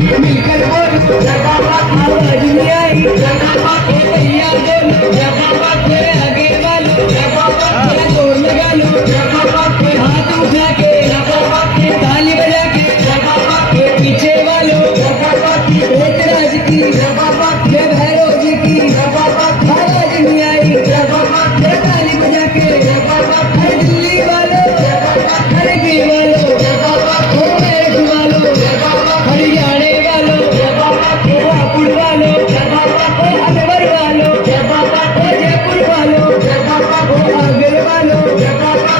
मिलकर बोलो जय बाबा आवाज नहीं आई जय बाबा ओ भैया बोलो जय बाबा तेरे आगे वालों जय बाबा तेरा जोर लगा लो जय बाबा के हाथ उठा के जय बाबा के ताली बजा के जय बाबा के पीछे वालों जय बाबा की बेतराज की जय बाबा के भैरव जी की जय बाबा आवाज नहीं आई जय बाबा के ताली बजा के जय बाबा हर दिल्ली वालों जय बाबा हर गिर वालों जय बाबा ओ मेरठ वालों जय बाबा हरियाणे वालों जय बाबा ओ रायपुर वालों जय बाबा ओ अलवर वालों जय बाबा ओ जयपुर वालों जय बाबा ओ आगरा वालों जय बाबा